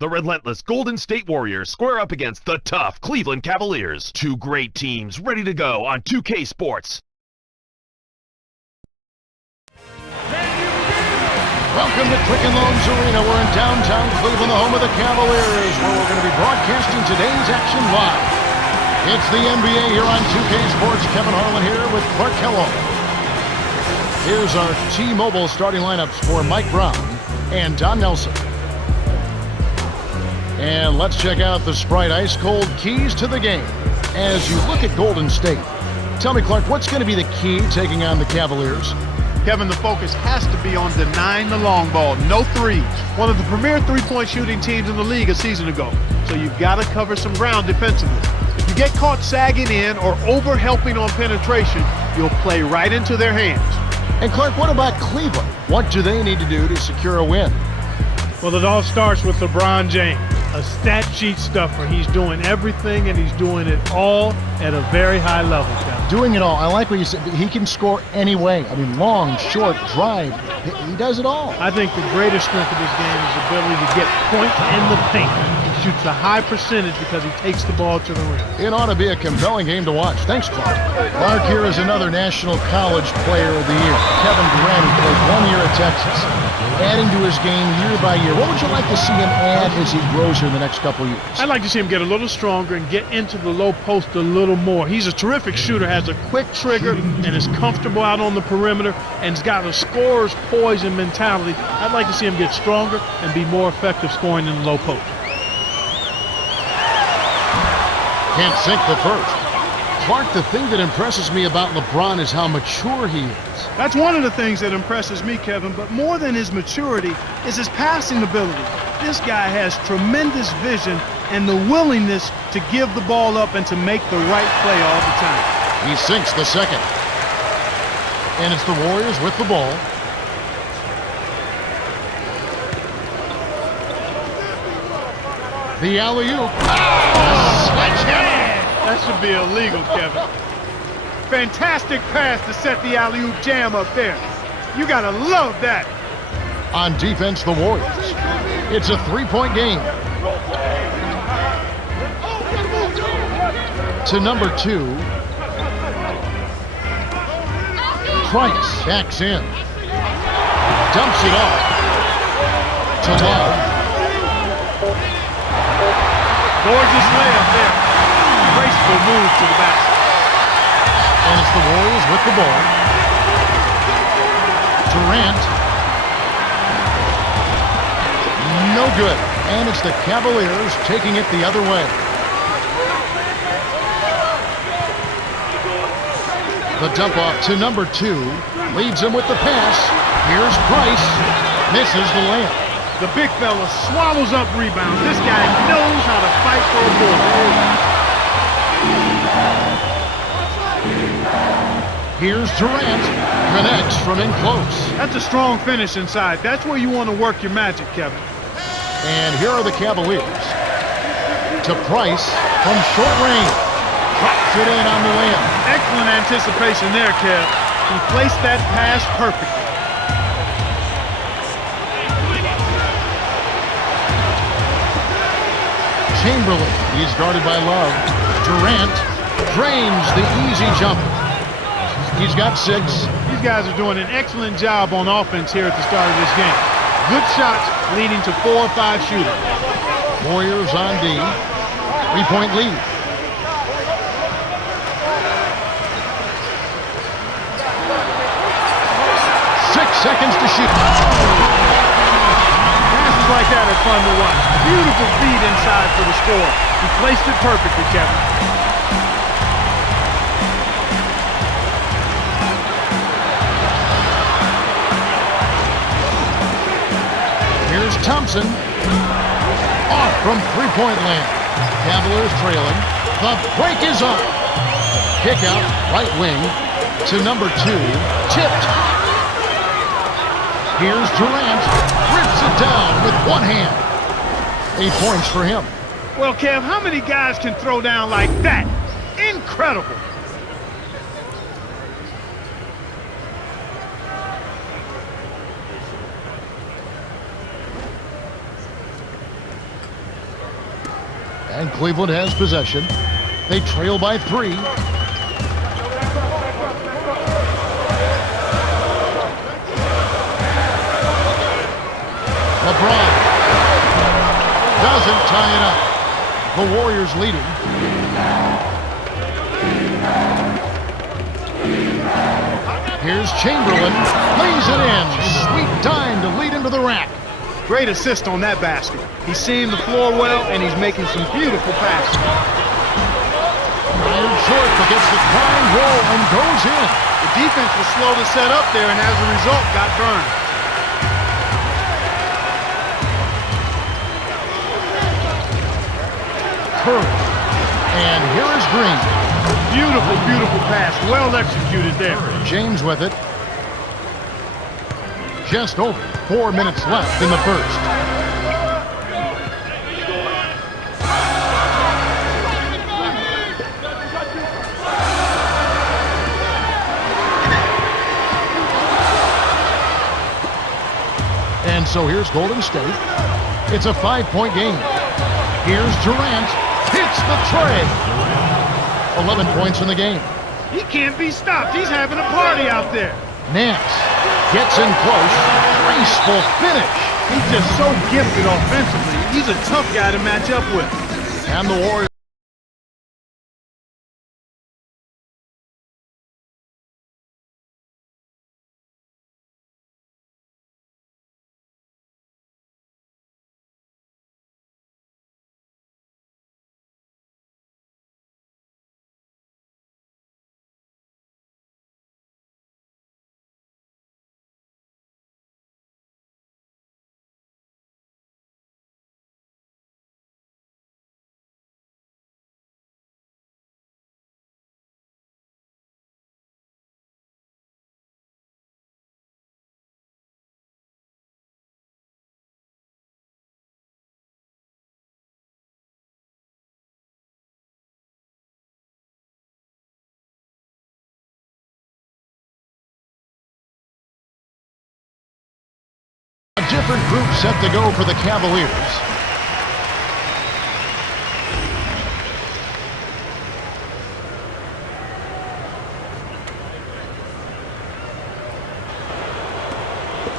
The relentless Golden State Warriors square up against the tough Cleveland Cavaliers. Two great teams ready to go on 2K Sports. Welcome to Quicken Loans Arena. We're in downtown Cleveland, the home of the Cavaliers, where we're going to be broadcasting today's action live. It's the NBA here on 2K Sports. Kevin Harlan here with Clark Kellogg. Here's our T-Mobile starting lineups for Mike Brown and Don Nelson. And let's check out the Sprite Ice Cold keys to the game. As you look at Golden State, tell me, Clark, what's going to be the key taking on the Cavaliers? Kevin, the focus has to be on denying the long ball. No threes. One of the premier three-point shooting teams in the league a season ago. So you've got to cover some ground defensively. If you get caught sagging in or over-helping on penetration, you'll play right into their hands. And Clark, what about Cleveland? What do they need to do to secure a win? Well, it all starts with LeBron James, a stat sheet stuffer. He's doing everything, and he's doing it all at a very high level, Kevin. Doing it all. I like what you said. He can score any way. I mean, long, short, drive. He does it all. I think the greatest strength of his game is the ability to get points in the paint. He shoots a high percentage because he takes the ball to the rim. It ought to be a compelling game to watch. Thanks, Clark. Clark here is another National College Player of the Year. Kevin Durant, who played 1 year at Texas, adding to his game year by year. What would you like to see him add as he grows here in the next couple of years? I'd like to see him get a little stronger and get into the low post a little more. He's a terrific shooter, has a quick trigger, and is comfortable out on the perimeter, and has got a scorer's poise and mentality. I'd like to see him get stronger and be more effective scoring in the low post. Can't sink the first. Clark, the thing that impresses me about LeBron is how mature he is. That's one of the things that impresses me, Kevin, but more than his maturity is his passing ability. This guy has tremendous vision and the willingness to give the ball up and to make the right play all the time. He sinks the second. And it's the Warriors with the ball. The alley-oop. Sledgehammer. That should be illegal, Kevin. Fantastic pass to set the alley-oop jam up there. You gotta love that. On defense, the Warriors. It's a three-point game. To number 2. Price backs in. Dumps it off. To Love. Gorgeous layup there. Graceful move to the basket. And it's the Warriors with the ball. Durant. No good. And it's the Cavaliers taking it the other way. The dump off to number 2. Leads him with the pass. Here's Price. Misses the layup. The big fella swallows up rebounds. This guy knows how to fight for a ball. Here's Durant. Connects from in close. That's a strong finish inside. That's where you want to work your magic, Kevin. And here are the Cavaliers. To Price from short range. Drops it in on the layup. Excellent anticipation there, Kev. He placed that pass perfectly. Chamberlain. He's guarded by Love. Durant drains the easy jumper. He's got 6. These guys are doing an excellent job on offense here at the start of this game. Good shots leading to 4 or 5 shooting. Warriors on D. 3-point lead. Seconds to shoot. Passes like that are fun to watch. Beautiful feed inside for the score. He placed it perfectly, Kevin. Here's Thompson. Off from three-point land. Cavaliers trailing. The break is on. Kick out, right wing to number 2. Tipped. Here's Durant, rips it down with one hand. 8 points for him. Well, Kev, how many guys can throw down like that? Incredible. And Cleveland has possession. They trail by 3. LeBron doesn't tie it up. The Warriors leading. Here's Chamberlain. Lays it in. Sweet time to lead into the rack. Great assist on that basket. He's seeing the floor well, and he's making some beautiful passes. Iron short, but gets the time roll and goes in. The defense was slow to set up there, and as a result, got burned. Curry. And here is Green. Beautiful, beautiful pass. Well executed there. James with it. Just over 4 minutes left in the first. And so here's Golden State. It's a 5-point game. Here's Durant. Hits the tray. 11 points in the game. He can't be stopped. He's having a party out there. Nance gets in close. Graceful finish. He's just so gifted offensively. He's a tough guy to match up with. And the Warriors. A different group set to go for the Cavaliers.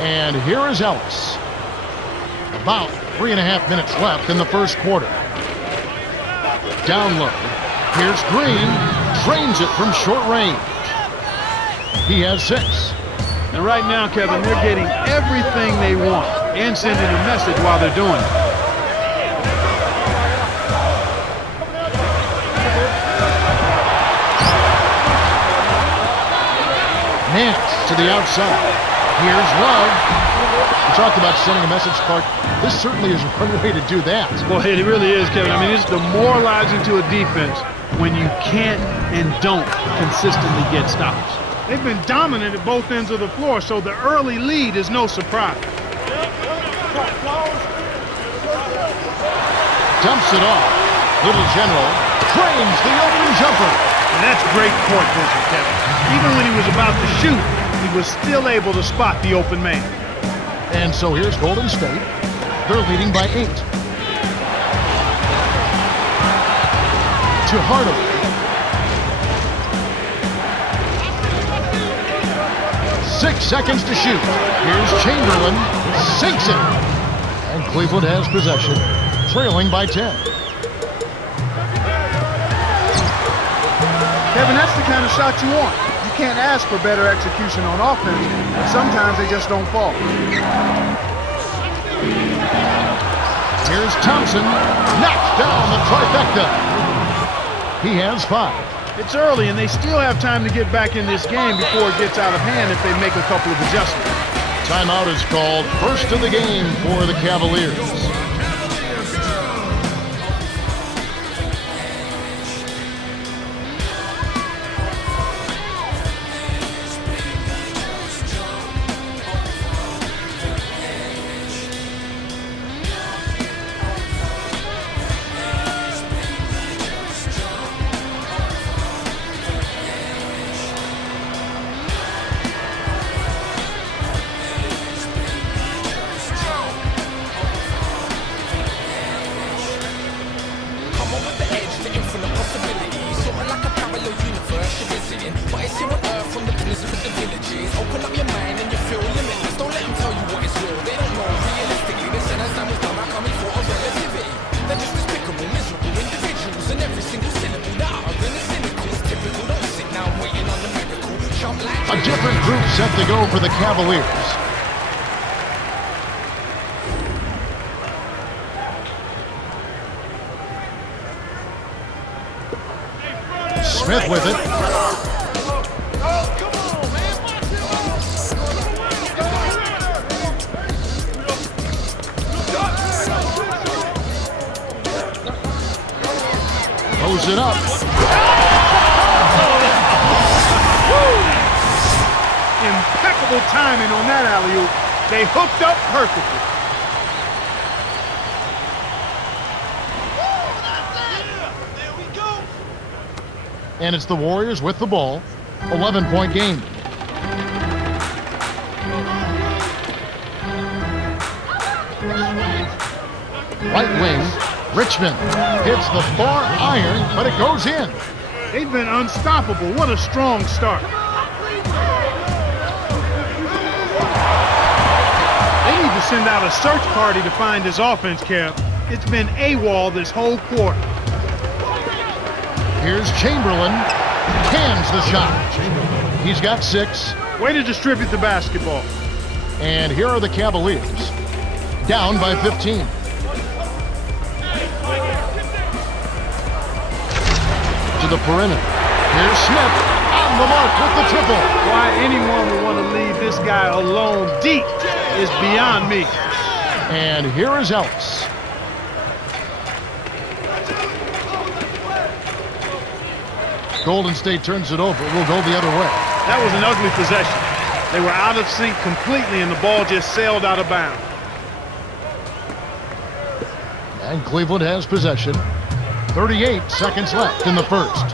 And here is Ellis. About 3.5 minutes left in the first quarter. Down low. Here's Green. Drains it from short range. He has 6. And right now, Kevin, they're getting everything they want and sending a message while they're doing it. Nance to the outside. Here's Love. We talked about sending a message, Clark. This certainly is one way to do that. Well, it really is, Kevin. I mean, it's demoralizing to a defense when you can't and don't consistently get stops. They've been dominant at both ends of the floor, so the early lead is no surprise. Dumps it off. Little General frames the open jumper. And that's great court vision, Kevin. Even when he was about to shoot, he was still able to spot the open man. And so here's Golden State. They're leading by 8. To Hardaway. Six seconds to shoot. Here's Chamberlain. Sinks it. And Cleveland has possession, trailing by 10. Kevin, that's the kind of shot you want. You can't ask for better execution on offense, but sometimes they just don't fall. Here's Thompson. Knocks down the trifecta. He has 5. It's early, and they still have time to get back in this game before it gets out of hand if they make a couple of adjustments. Timeout is called. First of the game for the Cavaliers. set to go for the Cavaliers. Smith with it. Throws it up. Impeccable timing on that alley-oop. They hooked up perfectly. And it's the Warriors with the ball. 11-point game. Right wing. Richmond hits the far iron, but it goes in. They've been unstoppable. What a strong start. They need to send out a search party to find his offense, Kev. It's been AWOL this whole quarter. Here's Chamberlain. Cans the shot. He's got 6. Way to distribute the basketball. And here are the Cavaliers. Down by 15. To the perimeter. Here's Smith on the mark with the triple. Why anyone would want to leave this guy alone deep is beyond me. And here is Ellis. Golden State turns it over. It will go the other way. That was an ugly possession. They were out of sync completely and the ball just sailed out of bounds. And Cleveland has possession. 38 seconds left in the first.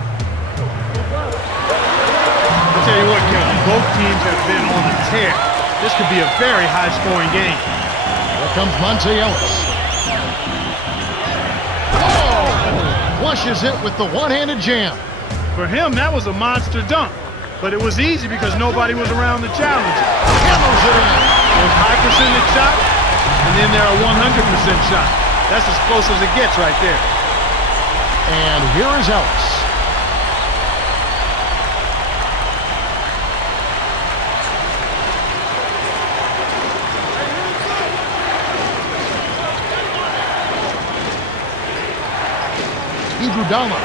I'll tell you what, Kevin, both teams have been on a tear. This could be a very high-scoring game. Here comes Monte Ellis. Oh! Flushes it with the one-handed jam. For him, that was a monster dunk. But it was easy because nobody was around to challenge it. Hammers it in. There's high percentage shots, and then there are 100% shots. That's as close as it gets right there. And here is Ellis. Iguodala.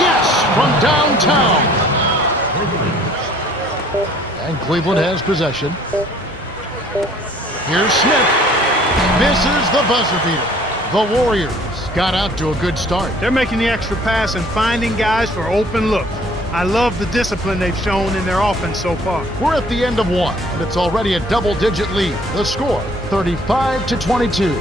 Yes, from downtown. And Cleveland has possession. Here's Smith. Misses the buzzer beater. The Warriors got out to a good start. They're making the extra pass and finding guys for open looks. I love the discipline they've shown in their offense so far. We're at the end of one, and it's already a double-digit lead. The score, 35-22.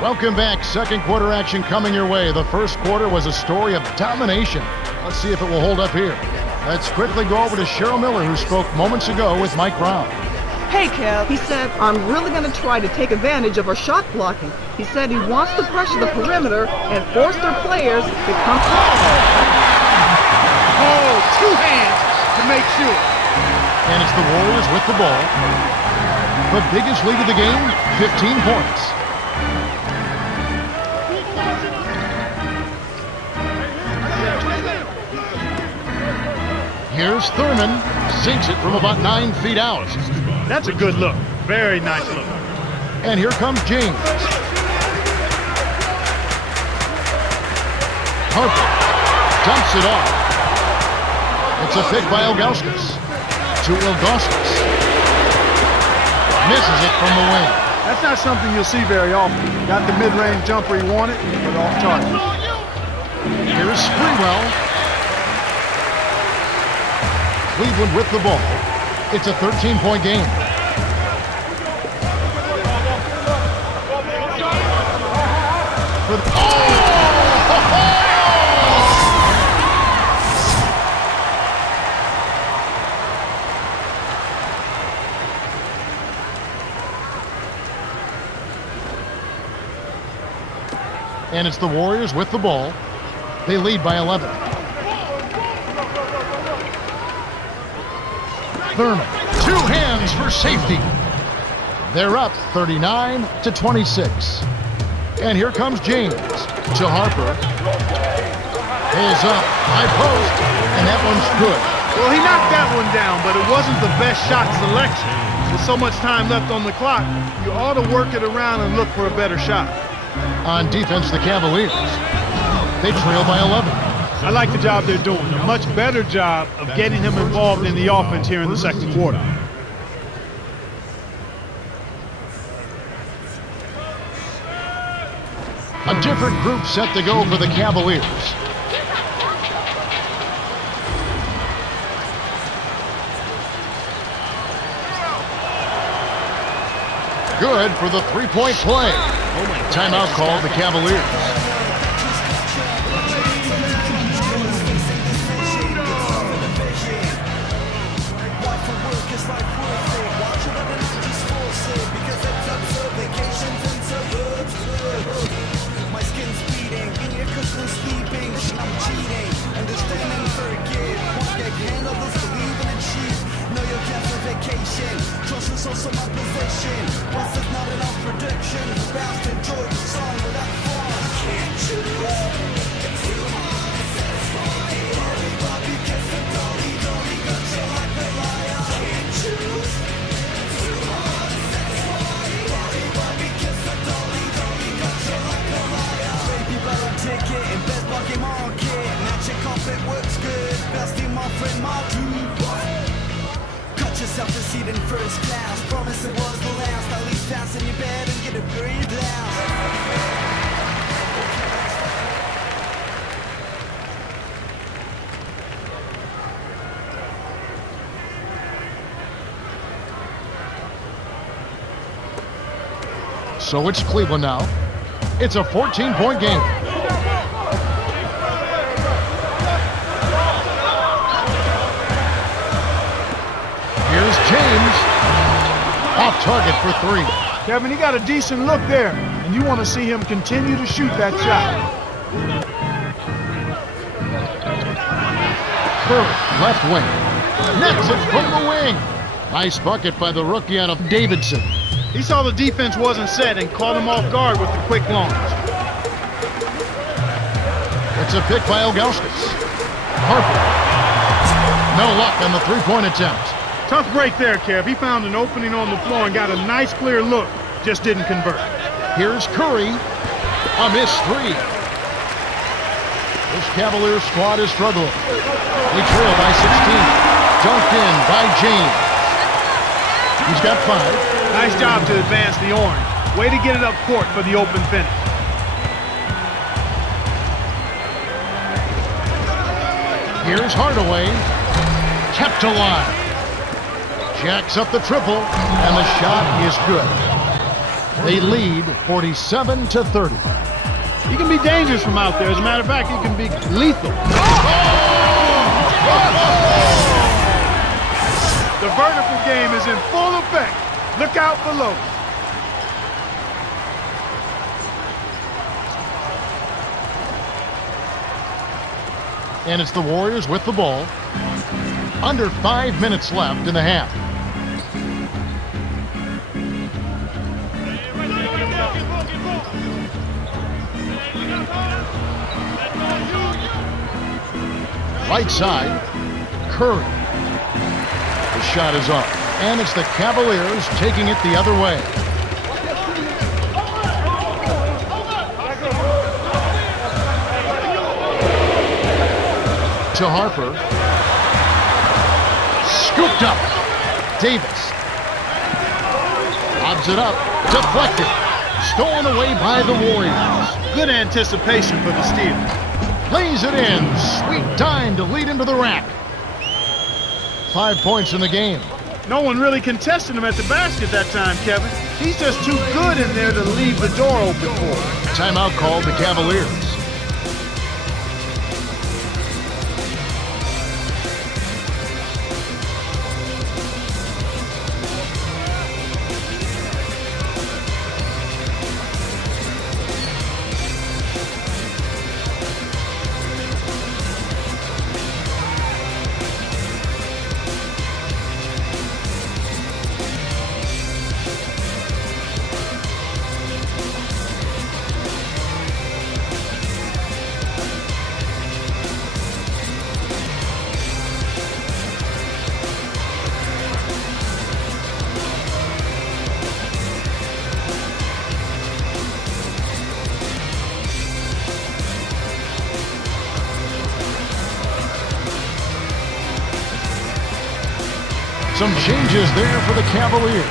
Welcome back. Second quarter action coming your way. The first quarter was a story of domination. Let's see if it will hold up here. Let's quickly go over to Cheryl Miller, who spoke moments ago with Mike Brown. Hey, Kev, he said, I'm really going to try to take advantage of our shot blocking. He said he wants to pressure the perimeter and force their players to come forward. Oh, 2 hands to make sure. And it's the Warriors with the ball. The biggest lead of the game, 15 points. Here's Thurman, sinks it from about 9 feet out. That's a good look. Very nice look. And here comes James. Harper dumps it off. It's a pick by Ilgauskas. To Ilgauskas. Misses it from the wing. That's not something you'll see very often. Got the mid-range jumper he wanted, but off target. Here's Sprewell. Cleveland with the ball. It's a 13-point game. And it's the Warriors with the ball. They lead by 11. Thurman, 2 hands for safety. They're up 39-26. And here comes James to Harper. Is up, high post, and that one's good. Well, he knocked that one down, but it wasn't the best shot selection. With so much time left on the clock, you ought to work it around and look for a better shot. On defense, the Cavaliers. They trail by 11. I like the job they're doing. A much better job of getting him involved in the offense here in the second quarter. A different group set to go for the Cavaliers. Good for the three-point play. Timeout called the Cavaliers. So it's Cleveland now. It's a 14-point game. Here's James. Off target for three. Kevin, he got a decent look there, and you want to see him continue to shoot that shot. Curry, left wing. Nets it from the wing. Nice bucket by the rookie out of Davidson. He saw the defense wasn't set and caught him off guard with the quick launch. It's a pick by Ilgauskas. Harper. No luck on the three-point attempt. Tough break there, Kev. He found an opening on the floor and got a nice clear look. Just didn't convert. Here's Curry. A missed three. This Cavaliers squad is struggling. They trail by 16. Dunked in by James. He's got 5. Nice job to advance the orange. Way to get it up court for the open finish. Here's Hardaway. Kept alive. Jacks up the triple, and the shot is good. They lead 47-30. He can be dangerous from out there. As a matter of fact, he can be lethal. The vertical game is in full effect. Look out below. And it's the Warriors with the ball. Under 5 minutes left in the half. Right side, Curry. The shot is up. And it's the Cavaliers taking it the other way. To Harper. Scooped up. Davis. Lobs it up. Deflected. Stolen away by the Warriors. Good anticipation for the steal. Lays it in. Sweet time to lead into the rack. 5 points in the game. No one really contested him at the basket that time, Kevin. He's just too good in there to leave the door open for him. Timeout called the Cavaliers. Some changes there for the Cavaliers.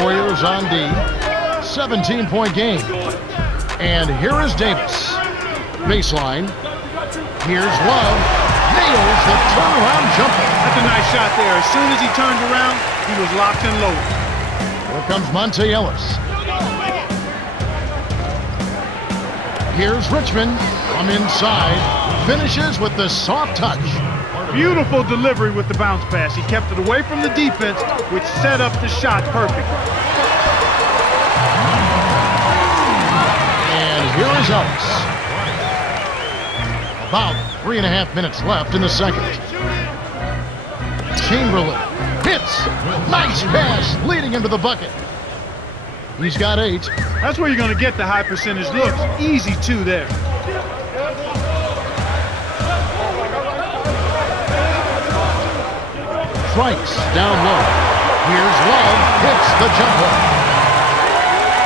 Warriors on D. 17-point game. And here is Davis. Baseline. Here's Love. Nails the turnaround jumper. That's a nice shot there. As soon as he turned around, he was locked and loaded. Here comes Monte Ellis. Here's Richmond from inside. Finishes with the soft touch. Beautiful delivery with the bounce pass. He kept it away from the defense, which set up the shot perfect. And here is Ellis. About 3.5 minutes left in the second. Chamberlain hits. Nice pass leading into the bucket. He's got 8. That's where you're going to get the high percentage looks. Easy 2 there. Strikes down low. Here's Love. Hits the jumper.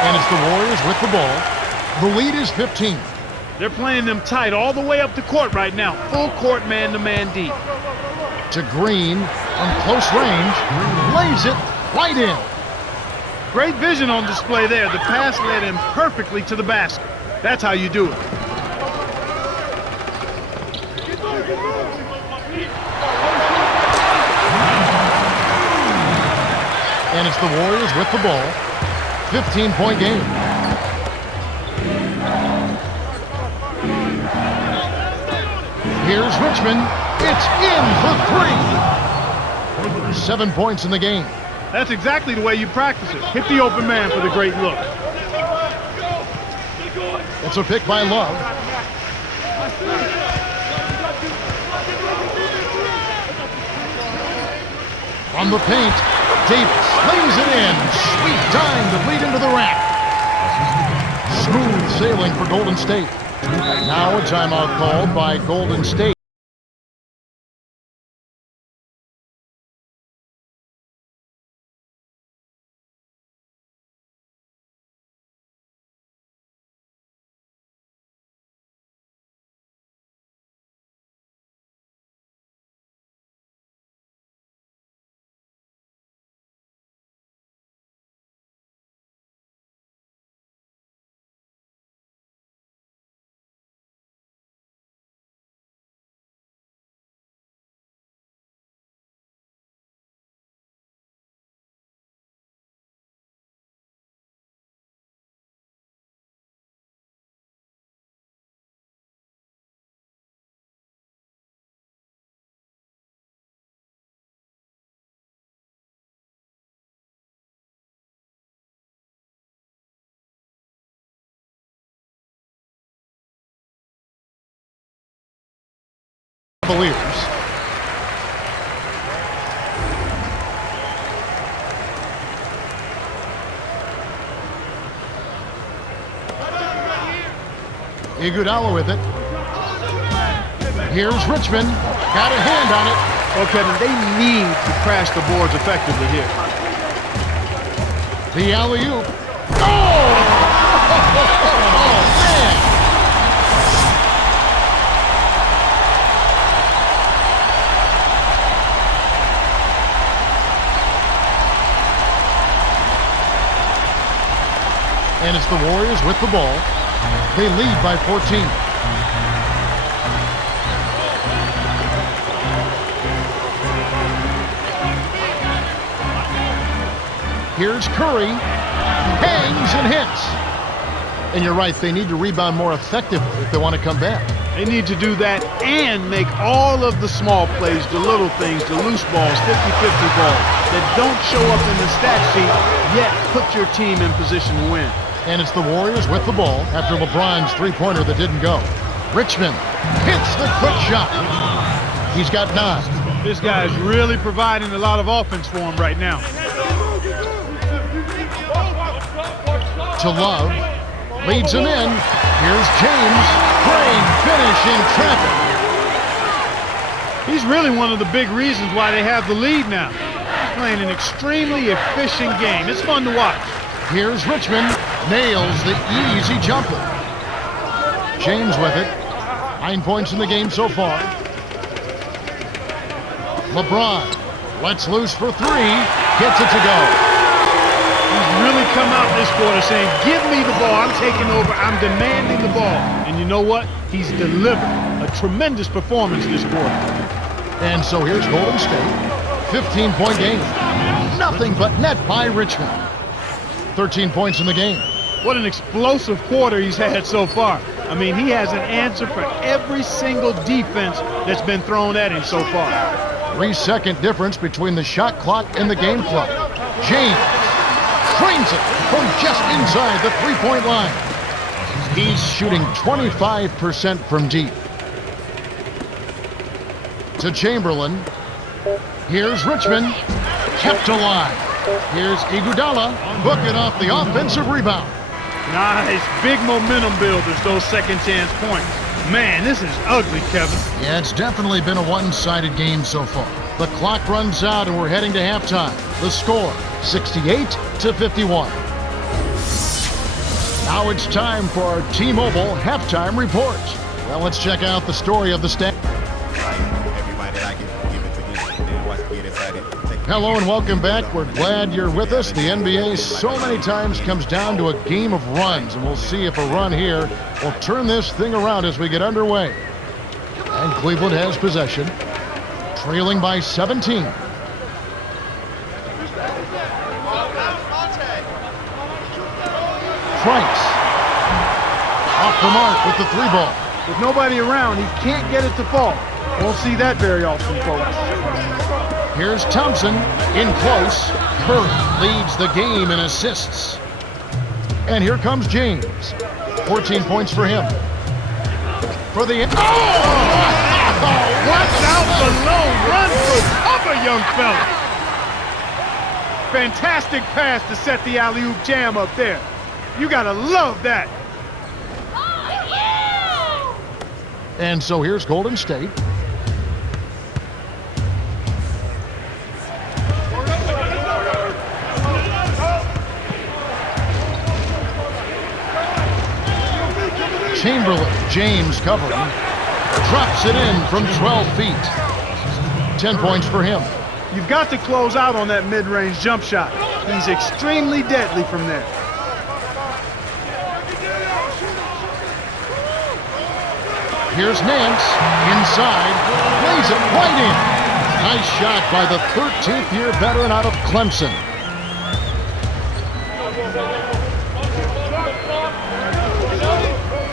And it's the Warriors with the ball. The lead is 15. They're playing them tight all the way up the court right now. Full court man-to-man deep. To Green from close range. Lays it right in. Great vision on display there. The pass led him perfectly to the basket. That's how you do it. And it's the Warriors with the ball. 15-point game. Here's Richmond. It's in for 3. 7 points in the game. That's exactly the way you practice it. Hit the open man for the great look. It's a pick by Love. From the paint, Davis lays it in. Sweet time to lead into the rack. Smooth sailing for Golden State. Now a timeout called by Golden State. Cavaliers. Iguodala with it. Here's Richmond. Got a hand on it. Well, Kevin, they need to crash the boards effectively here. The alley-oop. Oh! Oh, man! And it's the Warriors with the ball. They lead by 14. Here's Curry. Hangs and hits. And you're right, they need to rebound more effectively if they want to come back. They need to do that and make all of the small plays, the little things, the loose balls, 50-50 balls that don't show up in the stat sheet, yet put your team in position to win. And it's the Warriors with the ball after LeBron's three-pointer that didn't go. Richmond hits the quick shot. He's got 9. This guy is really providing a lot of offense for him right now. To Love. Leads him in. Here's James. Great finish in traffic. He's really one of the big reasons why they have the lead now. He's playing an extremely efficient game. It's fun to watch. Here's Richmond. nails the easy jumper. James with it. 9 points in the game so far. LeBron lets loose for three. Gets it to go. He's really come out this quarter saying, give me the ball. I'm taking over. I'm demanding the ball. And you know what? He's delivered a tremendous performance this quarter. And so here's Golden State. 15-point game. Nothing but net by Richmond. 13 points in the game. What an explosive quarter he's had so far. I mean, he has an answer for every single defense that's been thrown at him so far. 3-second difference between the shot clock and the game clock. James trains it from just inside the three-point line. He's shooting 25% from deep. To Chamberlain. Here's Richmond. Kept alive. Here's Iguodala. Booking off the offensive rebound. Nice, big momentum builders, those second chance points. Man, this is ugly, Kevin. Yeah, it's definitely been a one-sided game so far. The clock runs out and we're heading to halftime. The score, 68-51. Now it's time for our T-Mobile halftime report. Well, let's check out the story of the stat. Hello and welcome back. We're glad you're with us. The NBA so many times comes down to a game of runs, and we'll see if a run here will turn this thing around as we get underway. And Cleveland has possession, trailing by 17. Franks off the mark with the three ball. With nobody around, he can't get it to fall. Won't see that very often, folks. Here's Thompson in close. Curry leads the game in assists. And here comes James. 14 points for him. For the... Watch out below. Run for cover, young fella. Fantastic pass to set the alley-oop jam up there. You gotta love that. And so here's Golden State. Chamberlain, James covering, drops it in from 12 feet. 10 points for him. You've got to close out on that mid-range jump shot. He's extremely deadly from there. Here's Nance, inside, lays it right in. Nice shot by the 13th year veteran out of Clemson.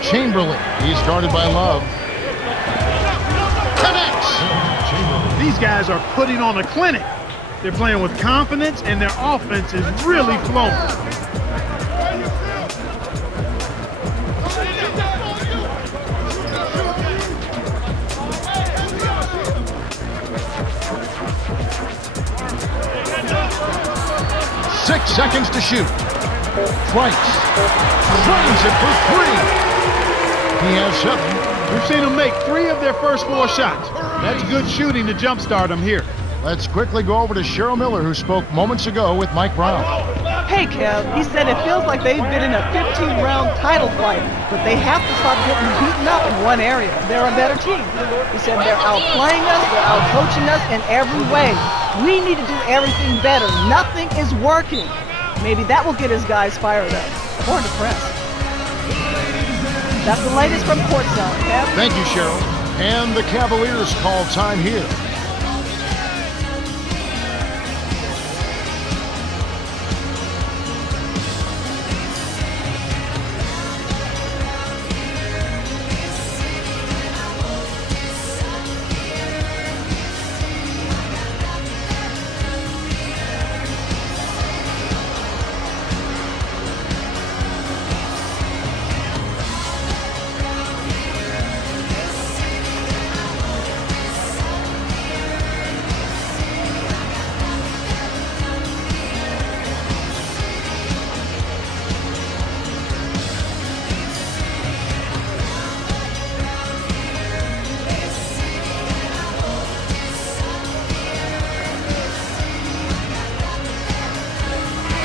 Chamberlain, he's guarded by Love. Connects! These guys are putting on a clinic. They're playing with confidence, and their offense is really flowing. Six seconds to shoot. Franks drains it for three. He has 7. We've seen them make 3 of their first 4 shots. That's good shooting to jumpstart them here. Let's quickly go over to Cheryl Miller, who spoke moments ago with Mike Brown. Hey, Kev, he said it feels like they've been in a 15-round title fight, but they have to stop getting beaten up in one area. They're a better team. He said they're outplaying us, they're outcoaching us in every way. We need to do everything better. Nothing is working. Maybe that will get his guys fired up or depressed. That's the latest from courtside, Kev. Thank you, Cheryl. And the Cavaliers call time here.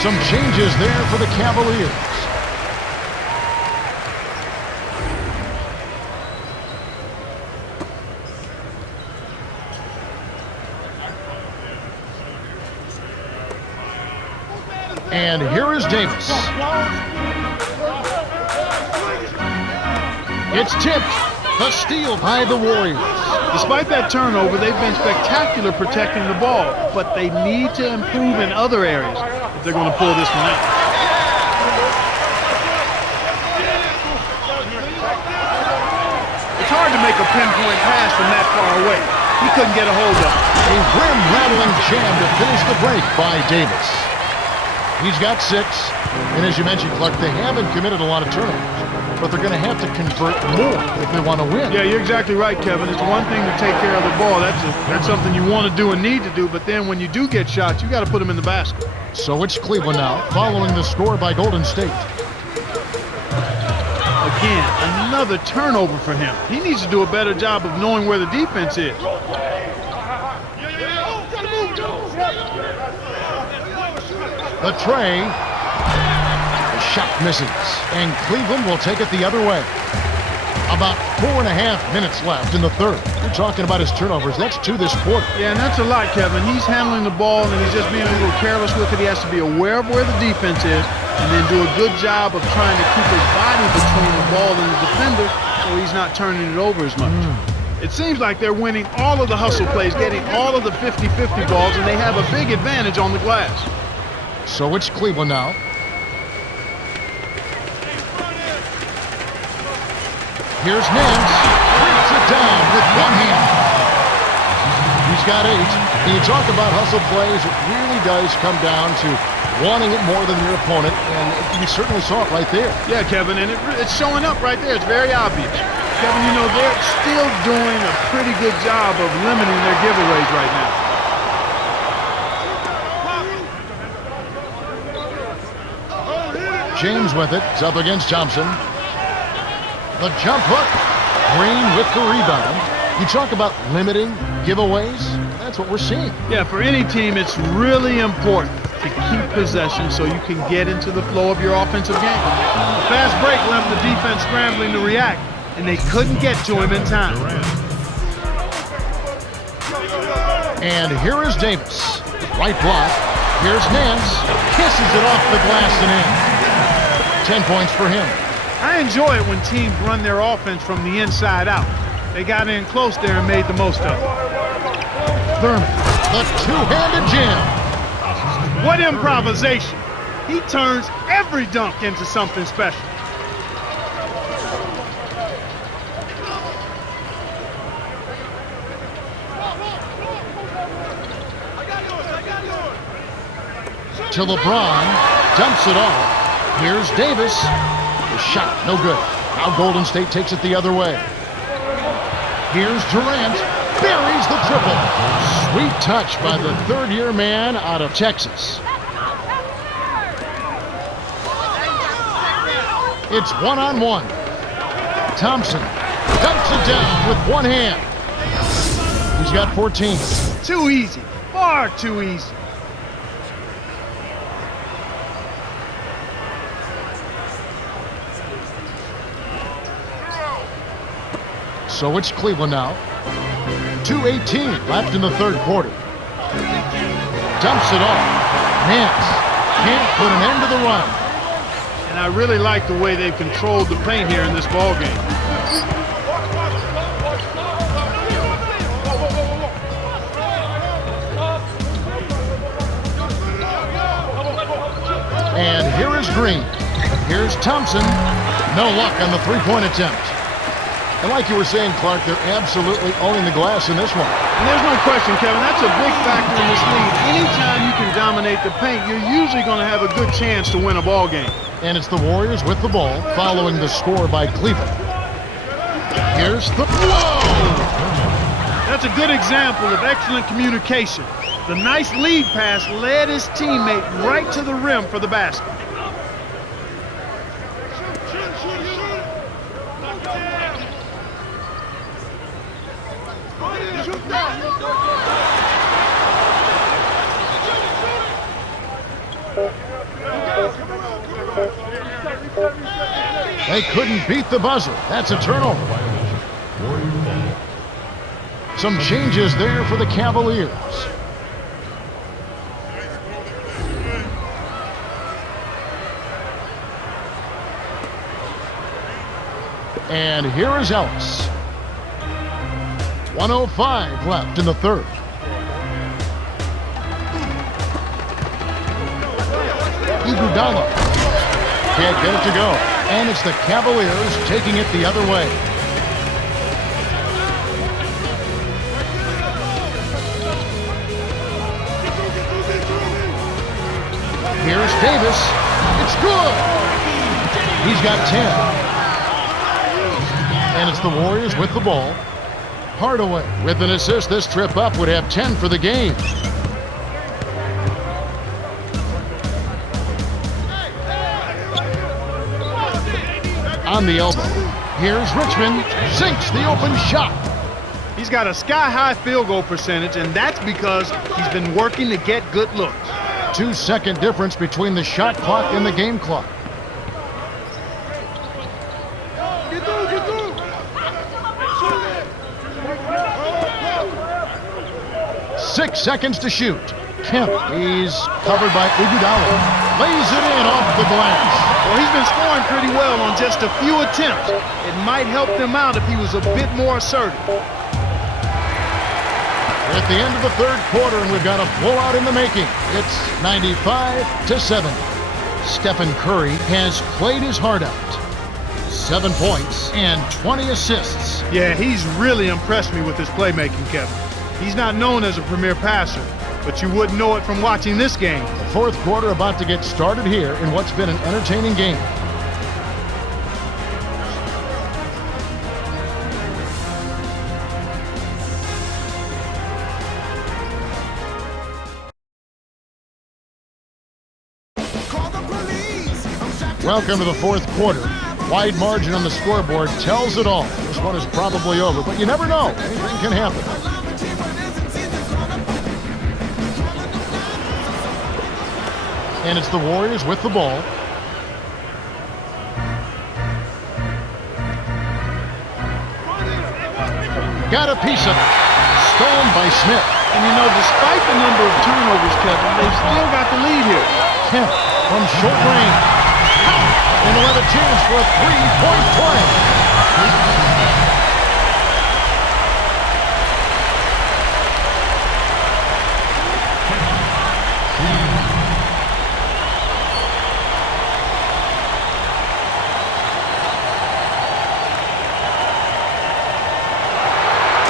Some changes there for the Cavaliers. And here is Davis. It's tipped. The steal by the Warriors. Despite that turnover, they've been spectacular protecting the ball, but they need to improve in other areas if they're going to pull this one out. It's hard to make a pinpoint pass from that far away. He couldn't get a hold of it. A rim-rattling jam to finish the break by Davis. He's got 6, and as you mentioned, Clark, they haven't committed a lot of turnovers, but they're going to have to convert more if they want to win. Yeah, you're exactly right, Kevin. It's one thing to take care of the ball. That's something you want to do and need to do, but then when you do get shots, you got to put them in the basket. So it's Cleveland now, following the score by Golden State. Again, another turnover for him. He needs to do a better job of knowing where the defense is. The tray. The shot misses, and Cleveland will take it the other way. About 4.5 minutes left in the third. You're talking about his turnovers. That's 2 this quarter. Yeah, and that's a lot, Kevin. He's handling the ball, and he's just being a little careless with it. He has to be aware of where the defense is, and then do a good job of trying to keep his body between the ball and the defender so he's not turning it over as much. It seems like they're winning all of the hustle plays, getting all of the 50-50 balls, and they have a big advantage on the glass. So it's Cleveland now. Here's Nance. Breaks it down with one hand. He's got 8. When you talk about hustle plays, it really does come down to wanting it more than your opponent, and you certainly saw it right there. Yeah, Kevin, and it's showing up right there. It's very obvious. Kevin, you know, they're still doing a pretty good job of limiting their giveaways right now. James with it. It's up against Thompson. The jump hook. Green with the rebound. You talk about limiting giveaways. That's what we're seeing. Yeah, for any team, it's really important to keep possession so you can get into the flow of your offensive game. The fast break left the defense scrambling to react, and they couldn't get to him in time. And here is Davis. Right block. Here's Nance. Kisses it off the glass and in. 10 points for him. I enjoy it when teams run their offense from the inside out. They got in close there and made the most of it. Thurman, the two-handed jam. What improvisation. He turns every dunk into something special. To LeBron, dumps it off. Here's Davis. The shot, no good. Now Golden State takes it the other way. Here's Durant. Buries the triple. Sweet touch by the third-year man out of Texas. It's one-on-one. Thompson dunks it down with one hand. He's got 14. Too easy. Far too easy. So it's Cleveland now. 2:18 left in the third quarter. Dumps it off. Nance can't put an end to the run. And I really like the way they've controlled the paint here in this ball game. And here is Green. Here's Thompson. No luck on the three-point attempt. And like you were saying, Clark, they're absolutely owning the glass in this one. And there's no question, Kevin, that's a big factor in this league. Anytime you can dominate the paint, you're usually going to have a good chance to win a ball game. And it's the Warriors with the ball, following the score by Cleveland. Here's the... Whoa! That's a good example of excellent communication. The nice lead pass led his teammate right to the rim for the basket. They couldn't beat the buzzer. That's a turnover. Some changes there for the Cavaliers. And here is Ellis. 1:05 left in the third. Iguodala can't get it to go. And it's the Cavaliers taking it the other way. Here's Davis. It's good. He's got 10. And it's the Warriors with the ball. Hardaway with an assist. This trip up would have 10 for the game. On the elbow. Here's Richmond. Sinks the open shot. He's got a sky-high field goal percentage, and that's because he's been working to get good looks. 2-second difference between the shot clock and the game clock. Get through. 6 seconds to shoot. Kemp, he's covered by Iguodala. Lays it in off the glass. Well, he's been scoring pretty well on just a few attempts. It might help them out if he was a bit more assertive. We're at the end of the third quarter, and we've got a blowout in the making. It's 95-70. Stephen Curry has played his heart out. 7 points and 20 assists. Yeah, he's really impressed me with his playmaking, Kevin. He's not known as a premier passer, but you wouldn't know it from watching this game. The fourth quarter about to get started here in what's been an entertaining game. Welcome to the fourth quarter. Wide margin on the scoreboard tells it all. This one is probably over, but you never know. Anything can happen. And it's the Warriors with the ball. Got a piece of it. Stolen by Smith. And you know, despite the number of turnovers, Kevin, they've still got the lead here. Kemp from short range. And they'll have a chance for a three-point play.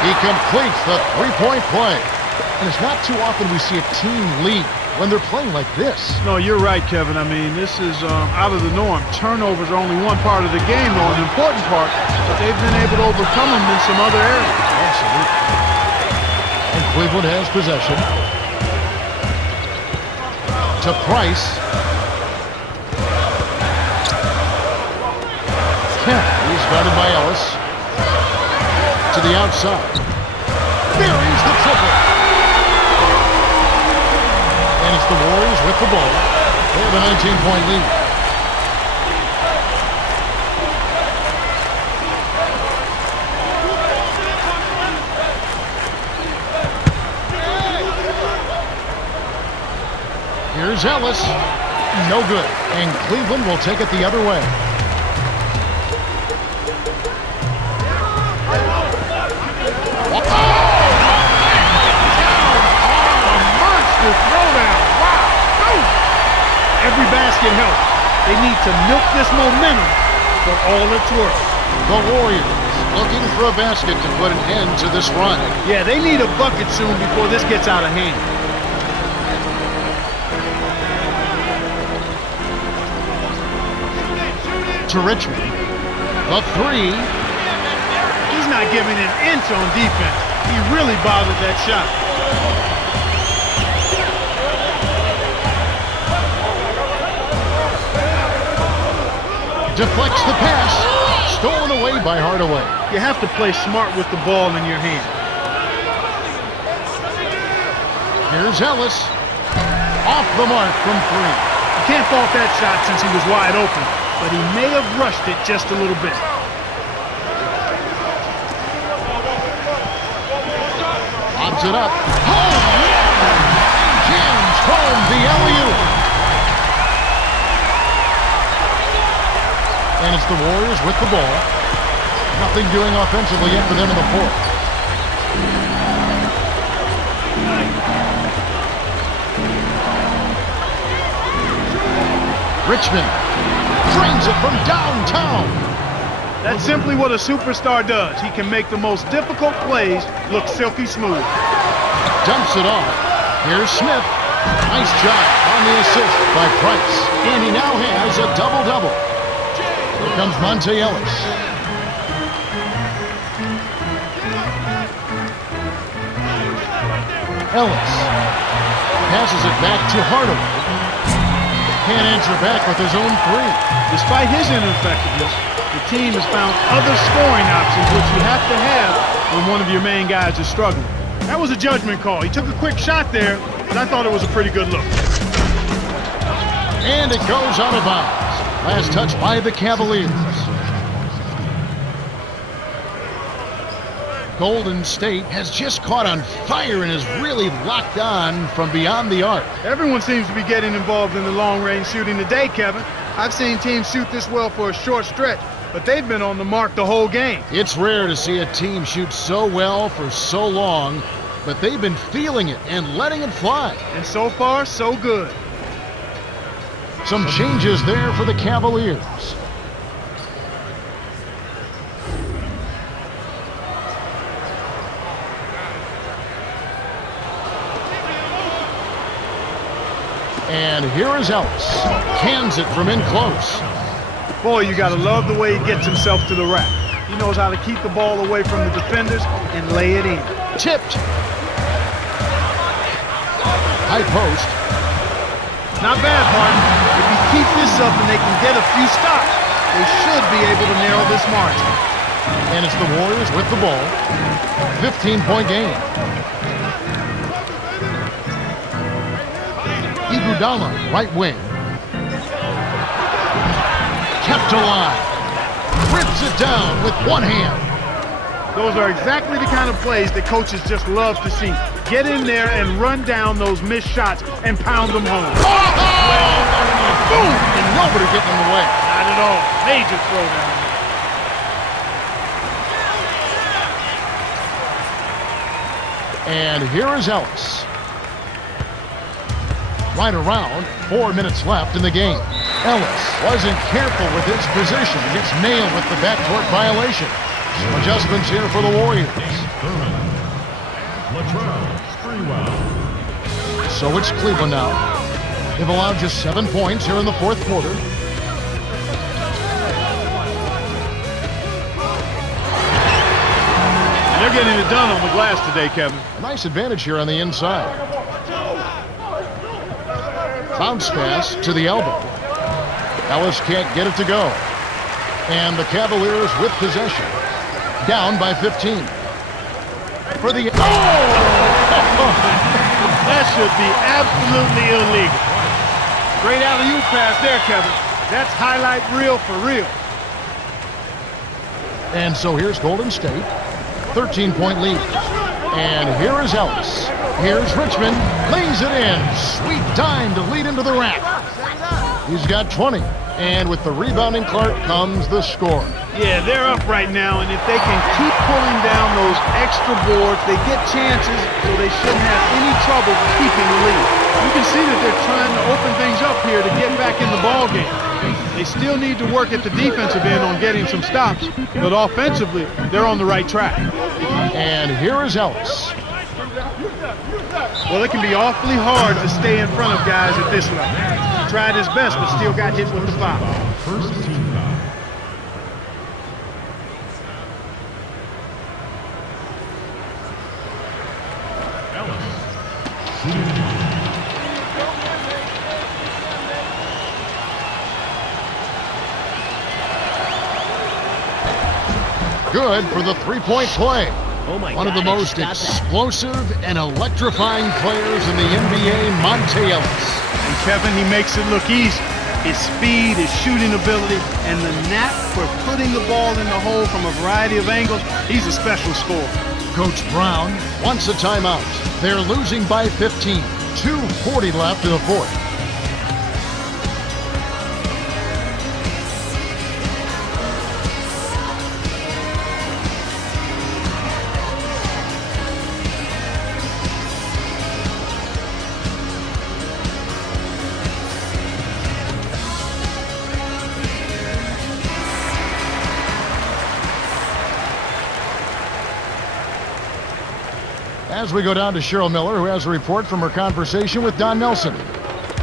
He completes the three-point play. And it's not too often we see a team lead when they're playing like this. No, you're right, Kevin. I mean, this is out of the norm. Turnovers are only one part of the game, though, an important part, but they've been able to overcome them in some other areas. Absolutely. And Cleveland has possession. To Price. Kemp, he's guarded by Ellis. To the outside. Buries the triple. And it's the Warriors with the ball. They have a 19-point lead. Here's Ellis. No good. And Cleveland will take it the other way. Throwdown. Wow. Every basket helps. They need to milk this momentum for all it's worth. The Warriors looking for a basket to put an end to this run. Yeah, they need a bucket soon before this gets out of hand. To Richmond. The three. He's not giving an inch on defense. He really bothered that shot. Deflects the pass. Stolen away by Hardaway. You have to play smart with the ball in your hand. Here's Ellis. Off the mark from three. You can't fault that shot since he was wide open, but he may have rushed it just a little bit. Lobs it up. Home! Jams home the alley-oop. And it's the Warriors with the ball. Nothing doing offensively yet for them in the fourth. Richmond drains it from downtown. That's simply what a superstar does. He can make the most difficult plays look silky smooth. Dumps it off. Here's Smith. Nice job on the assist by Price. And he now has a double-double. Here comes Monte Ellis. Ellis passes it back to Hardaway. Can't answer back with his own three. Despite his ineffectiveness, the team has found other scoring options, which you have to have when one of your main guys is struggling. That was a judgment call. He took a quick shot there, but I thought it was a pretty good look. And it goes out of bounds. Last touch by the Cavaliers. Golden State has just caught on fire and is really locked on from beyond the arc. Everyone seems to be getting involved in the long-range shooting today, Kevin. I've seen teams shoot this well for a short stretch, but they've been on the mark the whole game. It's rare to see a team shoot so well for so long, but they've been feeling it and letting it fly. And so far, so good. Some changes there for the Cavaliers. And here is Ellis. Cans it from in close. Boy, you got to love the way he gets himself to the rack. He knows how to keep the ball away from the defenders and lay it in. Tipped. High post. Not bad, Martin. If you keep this up and they can get a few stops, they should be able to narrow this margin. And it's the Warriors with the ball. 15-point game. Iguodala, right wing. Kept alive. Rips it down with one hand. Those are exactly the kind of plays that coaches just love to see. Get in there and run down those missed shots and pound them home. Oh! Boom! And nobody getting in the way. Not at all. Major throwdown. And here is Ellis. Right around, 4 minutes left in the game. Ellis wasn't careful with his position. Gets nailed with the backcourt violation. Some adjustments here for the Warriors. So it's Cleveland now. They've allowed just 7 points here in the fourth quarter. And they're getting it done on the glass today, Kevin. A nice advantage here on the inside. Bounce pass to the elbow. Ellis can't get it to go. And the Cavaliers with possession. Down by 15. For the... Oh! That should be absolutely illegal. Great alley-oop pass there, Kevin. That's highlight reel for real. And so here's Golden State. 13-point lead. And here is Ellis. Here's Richmond. Lays it in. Sweet dime to lead into the rack. He's got 20. And with the rebounding Clark comes the score. Yeah, they're up right now, and if they can keep pulling down those extra boards, they get chances, so they shouldn't have any trouble keeping the lead. You can see that they're trying to open things up here to get back in the ball game. They still need to work at the defensive end on getting some stops, but offensively, they're on the right track. And here is Ellis. Well, it can be awfully hard to stay in front of guys at this level. He tried his best, but still got hit with the foul. First team foul. Good for the three-point play. Oh my One of the God, most got that. explosive and electrifying players in the NBA, Monte Ellis. And Kevin, he makes it look easy. His speed, his shooting ability, and the knack for putting the ball in the hole from a variety of angles, he's a special scorer. Coach Brown wants a timeout. They're losing by 15. 2:40 left in the fourth. As we go down to Cheryl Miller, who has a report from her conversation with Don Nelson.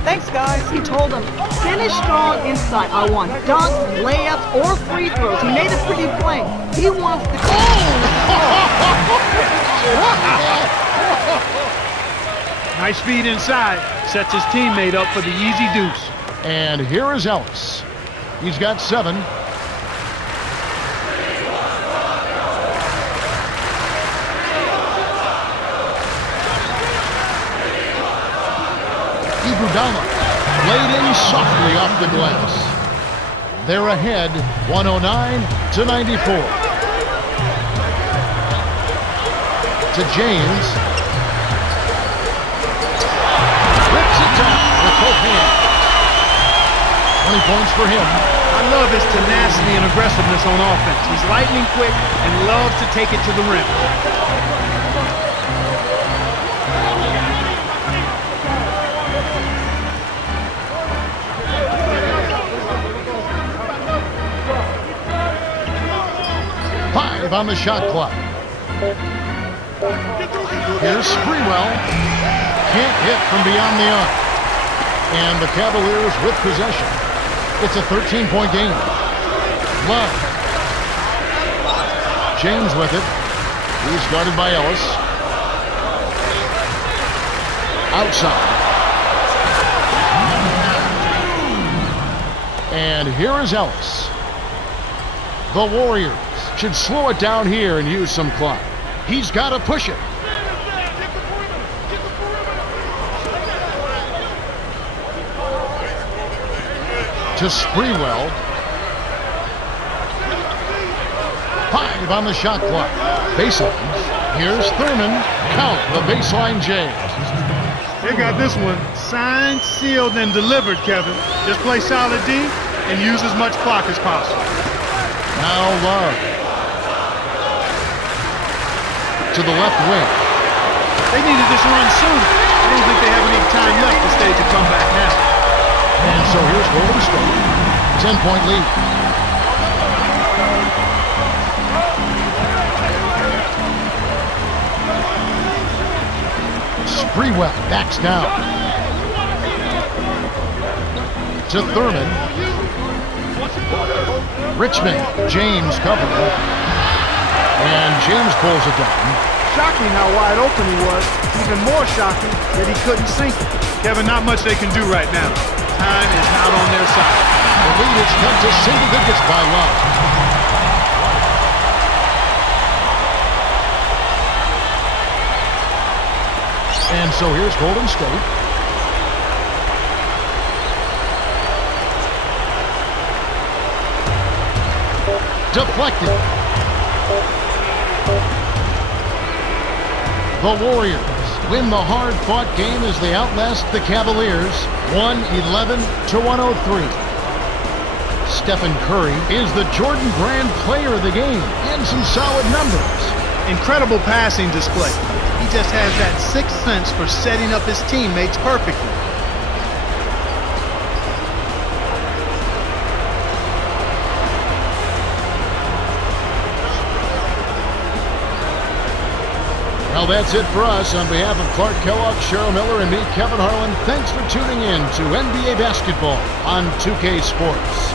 Thanks, guys. He told them, finish strong inside. I want dunks, layups, or free throws. He made it pretty plain. He wants to... Nice feed inside. Sets his teammate up for the easy deuce. And here is Ellis. He's got 7. Iguodala laid in softly off the glass. They're ahead, 109-94. To James. Rips it down with both hands. 20 points for him. I love his tenacity and aggressiveness on offense. He's lightning quick and loves to take it to the rim. On the shot clock. Here's Sprewell. Can't hit from beyond the arc. And the Cavaliers with possession. It's a 13-point game. Love. James with it. He's guarded by Ellis. Outside. And here is Ellis. The Warriors should slow it down here and use some clock. He's got to push it. To Sprewell. 5 on the shot clock. Baseline. Here's Thurman. Count the baseline J. They got this one signed, sealed, and delivered, Kevin. Just play solid D and use as much clock as possible. Now Love. To the left wing. They needed this run soon. I don't think they have any time left to stage a comeback now. And so here's Golden State. 10-point lead. Sprewell backs down. To Thurman. Richmond. James covered. And James pulls it down. Shocking how wide open he was. Even more shocking that he couldn't sink it. Kevin, not much they can do right now. Time is not on their side. The lead is cut to single digits by Love. And so here's Golden State. Deflected. The Warriors win the hard-fought game as they outlast the Cavaliers, 111-103. Stephen Curry is the Jordan Brand player of the game and some solid numbers. Incredible passing display. He just has that sixth sense for setting up his teammates perfectly. Well, that's it for us. On behalf of Clark Kellogg, Cheryl Miller, and me, Kevin Harlan, thanks for tuning in to NBA Basketball on 2K Sports.